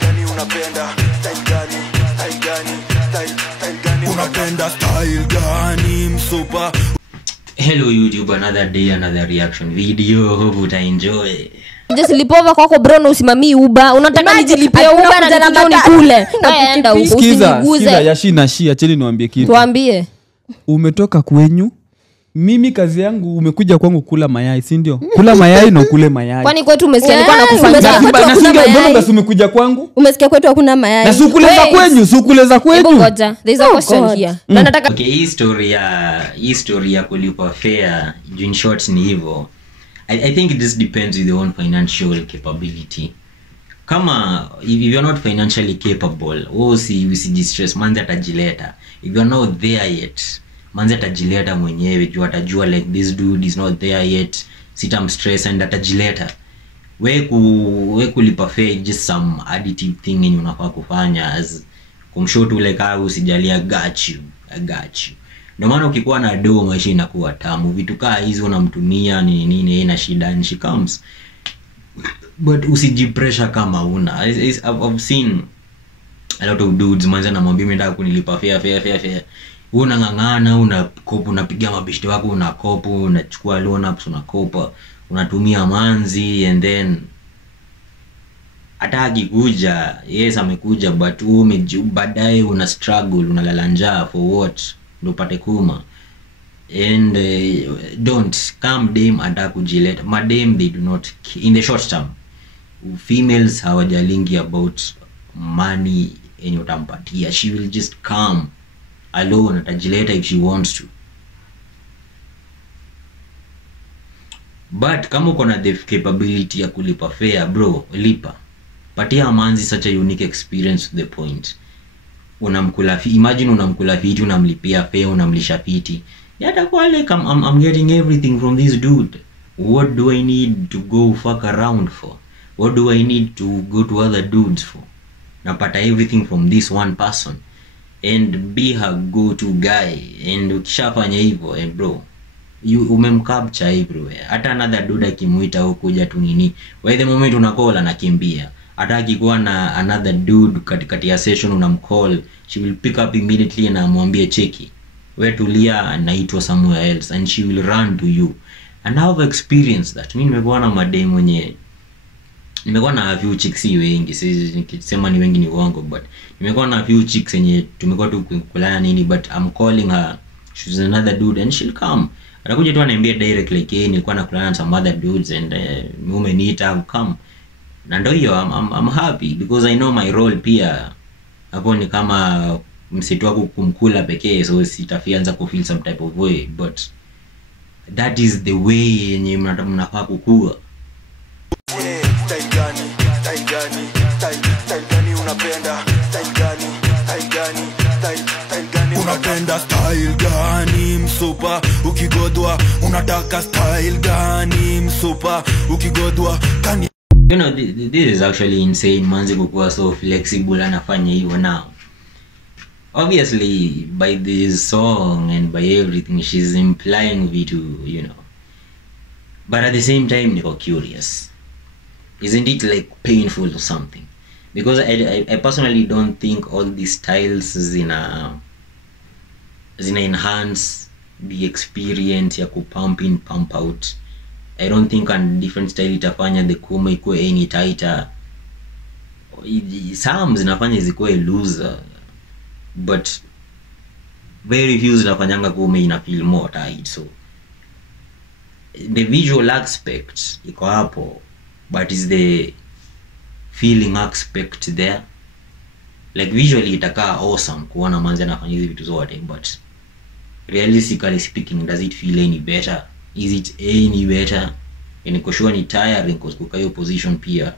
gani unapenda? Unapenda style gani msupa? Hello YouTube, another day, another reaction video. Hope you enjoy. Just lipova kwako bro, na usimamii Uber. Unataka nijilipie Uber na nikuje unikule. Naenda huko usiniguze. Sikiza Yashi na Shi, acheni niwaambie kitu. Tuambie. Umetoka kwenyu. Mimi kazi yangu umekuja kwangu kula mayai, si ndio? Kula mayai na ukule mayai. Kwani kwetu umesikia nilikuwa nakufanyia? Na singe mbona basi umekuja kwangu? Umesikia kwetu hakuna mayai. Na sukuleza kwenyu, sukuleza kwenyu. Ngoja. There is a question here. Na nataka Okay, history ya kulipa fare in short ni hivyo. I think this depends with your own financial capability. Kama if you're not financially capable, usijistress, manzi atajileta. If you're not there yet, manzi atajileta mwenyewe, juu atajua like this dude is not there yet, sitamstress and atajileta. We kulipa fare just some additive thing yenye unafaa kufanya as kumshow tu like usijali, I got you. Ndio maana ukikuwa na dough maisha inakuwa tamu. Vitu kaa hizo unamtumia nini ina shida and she comes. But usijipressure kama una. I've seen a lot of dudes manza anamwambia mimi nataka kunilipa fare. Unangangana, unakopa, unapiga mabishti wako, unakopa, unachukua loan ups, unakopa, unatumia manzi and then ataki kuja. Yes, amekuja but baadaye una struggle, unalala njaa for what? Ndo pate kuma. And don't come dame atakujileta. Madame, they do not in the short term. Females hawajalingi about money yenye utampatia. She will just come alone, atajileta if she wants to. But kama uko na the capability ya kulipa fare, bro, lipa. Patia manzi such a unique experience to the point. Imagine unamkula fiti, unamlipia fare, unamlisha fiti. Yatakuwa like I'm getting everything from this dude. What do I need to go fuck around for? What do I need to go to other dudes for? Napata everything from this one person. And be her go-to guy. And ukishafanya hivyo, bro, umemcapture everywhere. Hata another dude akimuita huko kuja tu nini, by the moment unakola nakimbia. Hata akikuwa na another dude katikati ya session unamcall, she will pick up immediately na amwambie cheki, wewe tulia, naitwa somewhere else, and she will run to you. And I have experienced that. Mimi nimekuwa na madem mwenye nimekuwa na few chicks wengi, nikisema ni wengi ni uongo, but nimekuwa na few chicks yenye tumekuwa tu kulala nini, but I'm calling her, she's another dude and she'll come. Atakuja tu ananiambia direct like nilikuwa nakulana na some other dudes and umeniita, I'll come. Na ndio hiyo, I'm happy because I know my role pia. Hapo ni kama msitu wako kumkula pekee, so sitafianza ku feel some type of way, but that is the way yenye mnafaa kukua. Style gani unapenda? Unapenda style gani msupa? Ukigodwa unataka style gani msupa? Ukigodwa kani? You know, this is actually insane. Manzi kukua so flexible anafanya hivyo now. Obviously by this song and by everything she's implying vitu, you know. But at the same time niko curious. Isn't it like painful or something? Because I personally don't think all these styles zina enhance the experience ya kupump in, pump out. I don't think a different style itafanya the kuma ikuwe any tighter. Some zinafanya zikuwe loser, but very few zinafanyanga kuma ina feel more tight. So the visual aspect iko hapo, but is the feeling aspect there? Like visually itakaa awesome kuona manzi anafanya hizi vitu zote, but realistically speaking, does it feel any better? Is it any better? Niko sure ni tiring because kukaa hiyo position pia